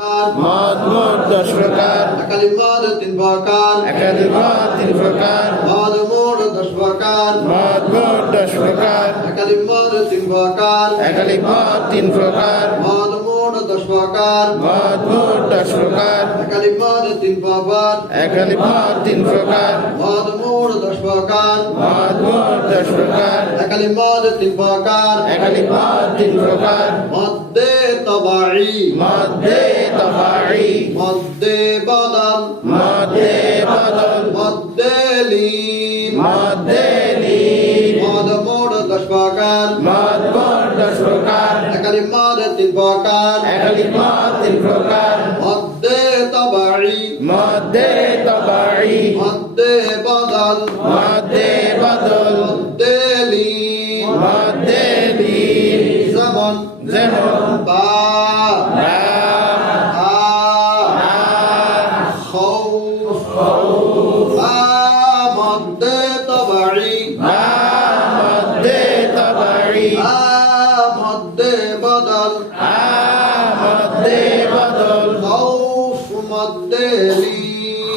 মদ মোট দশ প্রকার একালি মদ তিন প্রকার। একাধিক মদ তিন প্রকার মদ মোট দশ প্রকার মদ মোট দশ প্রকার একাধিক মদ তিন প্রকার মদ মোট দশ প্রকার মদ মোট দশ প্রকার একালি মদ তিন প্রকার একাধিক মদ তিন প্রকার মদ মোট দশ প্রকার মোট দশ প্রকার একালি মদ তিন প্রকার একাধিক মদ তিন প্রকার মদ্দে তবাই মধ্যে মদ্দে বদল। মধ্যে বদল। মদ্দে লীন। মধ্যে প্রকার। তিন প্রকার। মধ্যে তবাড়ি মধ্যে তবাড়ি বদল। মধ্যে বদল। মধ্যে লি মধ্যে লি যেমন যেমন বা মধ্যে তবাড়ি মধ্যে তবাড়ি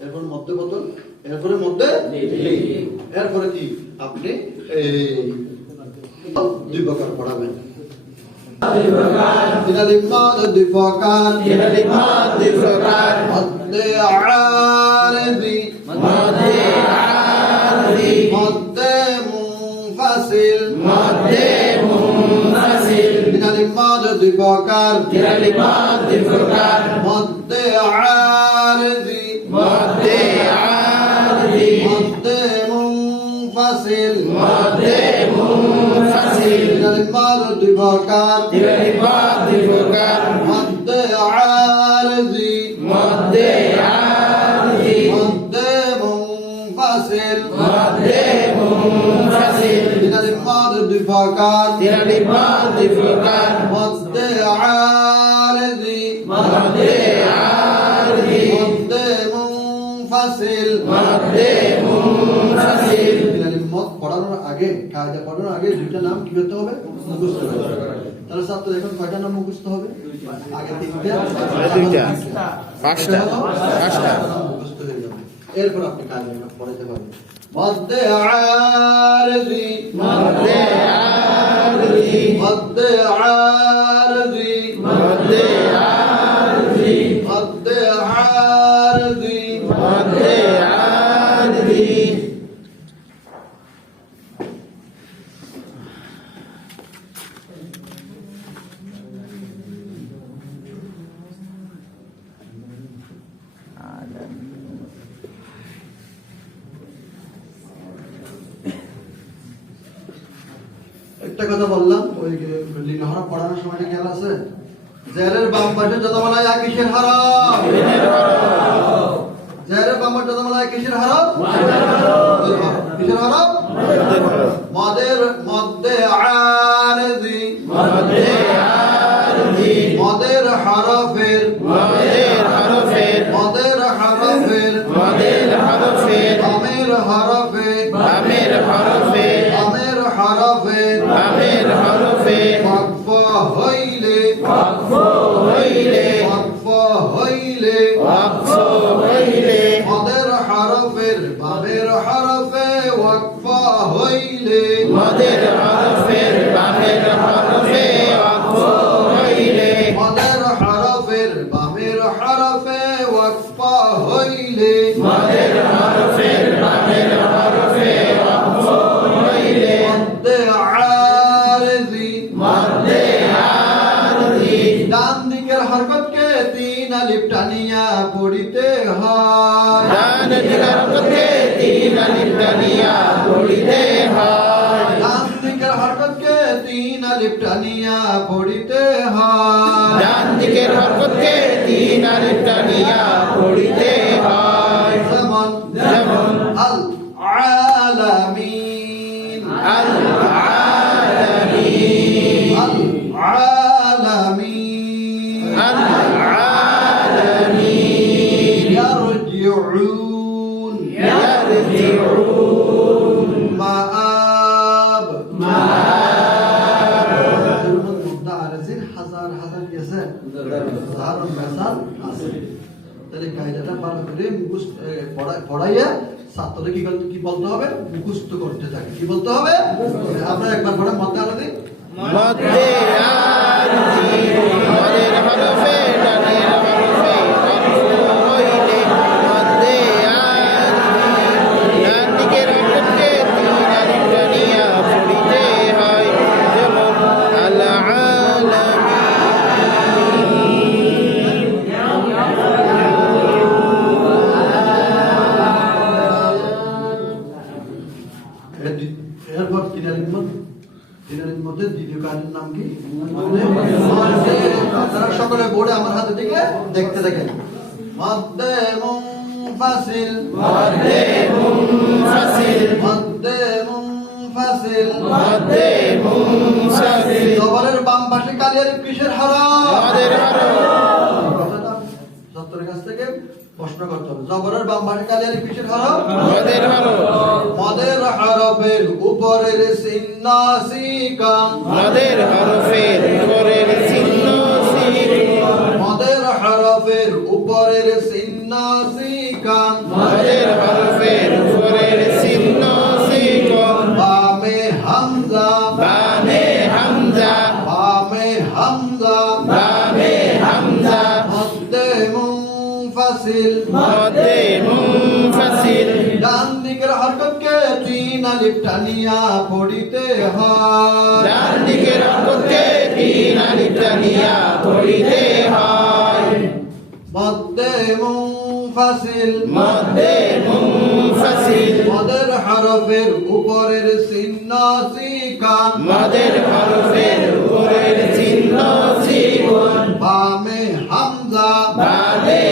এরপর মধ্যে বদল এরপরে মধ্যে এরপরে কি? আপনি দুই প্রকার পড়াবেন। মধ্যে মধ্যে মধ্যে মুনফাসিল মধ্যে মুনফাসিল মাদ দুই প্রকার একাধিক মদ আরবি মধ্যে আরবি মধ্যে মুনফাসিল। মধ্যে মুনফাসিল মাদ দুই প্রকার একাধিক মদ দুই প্রকার মধ্যে আরবি মধ্যে আরবি মত পড়ানোর আগে কায়দা পড়ানোর আগে দুইটা নাম কি করতে হবে? মুখস্থ করতে হবে। তাহলে ছাত্র এখন কয়টা নাম মুখস্থ হবে? আগে তিনটা তিনটা। পাঁচটা। পাঁচটা। মুখস্থ হয়ে যাবে। এরপর আপনি কায়দা পড়াতে পারবেন। মধ্যে আরবি মধ্যে আরবি মধ্যে আরবি। একটা কথা বললাম ওই যে লিনহরা পড়ানোর সময় খেয়াল আছে? জেরের বাম পাশে যত বলা হয় কিসের হারাম জেরের বাম পাশে যত বলা হয় কিসের হারাম কিসের হারাম মদের মধ্যে আরজি। মদের হরফের। মদের হরফের। মদের হরফের। মদের হরফের আমের হরফের বামের হরফের। আমের হরফের বামের হরফের ওয়াকফ হইলে ওয়াকফ হইলে ওয়াকফ হইলে ওয়াকফ আলিফ টানিয়া পড়িতে হয়। ডান দিকের পথে তিন আলিফ টানিয়া পড়িতে হয়। ডান দিকের হরকতকে তিন আলিফ টানিয়া পড়িতে হয়। ডান দিকের হরকতকে তিন আলিফ টানিয়া পড়িতে ইয়ারজিউন ইয়ারজিউন মাআব মাআব মুদারজির হাজার হাজার গেছে হাজার মেসাল আছে তাহলে কায়দাটা ভালো করে মুখস্থ পড়াইয়া ছাত্রদের কি করতে- কি বলতে হবে? মুখস্থ করতে থাকে। কি বলতে হবে? আমরা একবার পড়া মধ্যে আলাদা মধ্যে আরজি মদের এরপর তিনারির মধ্যে দ্বিতীয় কাজের নাম কি? আপনারা সকলে বোর্ডে আমার হাতে থেকে দেখতে দেখেন। মধ্যে মুনফাসিল মধ্যে মুনফাসিল মধ্যে মুনফাসিল মধ্যে মুনফাসিল জবরের বাম পাশে কালিয়ার কিসের হারা মদের হরফ কথাটা ছাত্রের কাছ থেকে প্রশ্ন করতে হবে। জবরের বাম পাশে কিসের মদের হরফ। মদের হরফের উপরের সিন্নাসিকা মদের হরফের উপরের চিহ্ন মুনফাসিল। মধ্যে মুনফাসিল। ডান দিকের হরকতকে তিন আলিফ টানিয়া পড়িতে হয়। ডান দিকের হরফকে তিন আলিফ টানিয়া পড়িতে হয়। মধ্যে মুনফাসিল। মধ্যে মুনফাসিল। মদের হরফের উপরের সিন্নাসিকান মদের হরফের উপরের চিহ্ন সিকন বামে হামজা। বামে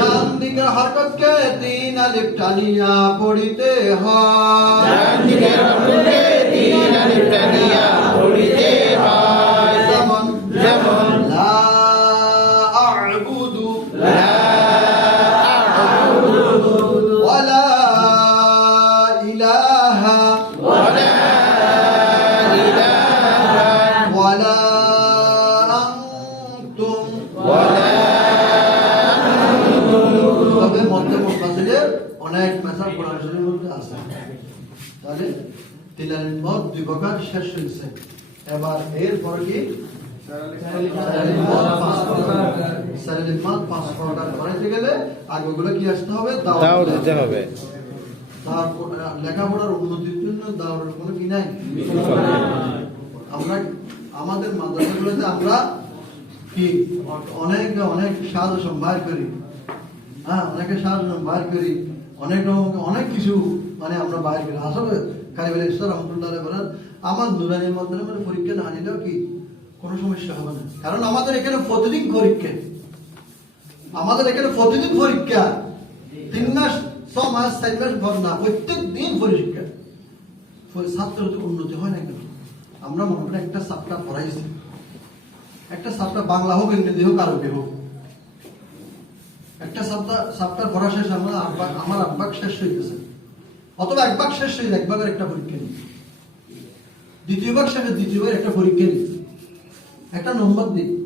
ডান দিকের হরকতকে তিন আলিফ টানিয়া পড়িতে হয় ডান তিন আলিফ পড়িতে হয়। মধ্যে আছে। তাহলে তিলালির মত দুই প্রকার শেষ হয়েছে। এবার এর পরে কি লেখাপড়ার উন্নতির জন্য দাওয়ার কোনো কি নাই? আমরা আমাদের মাদ্রাসাগুলোতে আমরা কি? অনেক অনেক সাহায্য সম্ভার করি। হ্যাঁ অনেকে সাহায্য সম্ভার করি। অনেক রকম, অনেক কিছু মানে আমরা বাইরে করি। আসলে কারিবেল ইসলাম রহমতুল্লাহ বলেন, আমার নুরানির মাধ্যমে মানে পরীক্ষা না নিলেও কি কোনো সমস্যা হবে না? কারণ আমাদের এখানে প্রতিদিন পরীক্ষা। আমাদের এখানে প্রতিদিন পরীক্ষা। তিন মাস, ছ মাস, চার মাস ভর না, প্রত্যেক দিন পরীক্ষা। ছাত্র উন্নতি হয় না কেন? আমরা মনে করি একটা সাপটা পড়াইছি। একটা সাপটা বাংলা হোক, ইংরেজি হোক, আরবি হোক। একটা সপ্তাহ সপ্তাহ পড়া শেষ, আমার আমার আব্বাক শেষ হয়ে গেছে অথবা একবার শেষ হয়ে একবার একটা পরীক্ষা নিই। দ্বিতীয়বার শেষে দ্বিতীয়বার একটা পরীক্ষা নিই। একটা নম্বর দিই।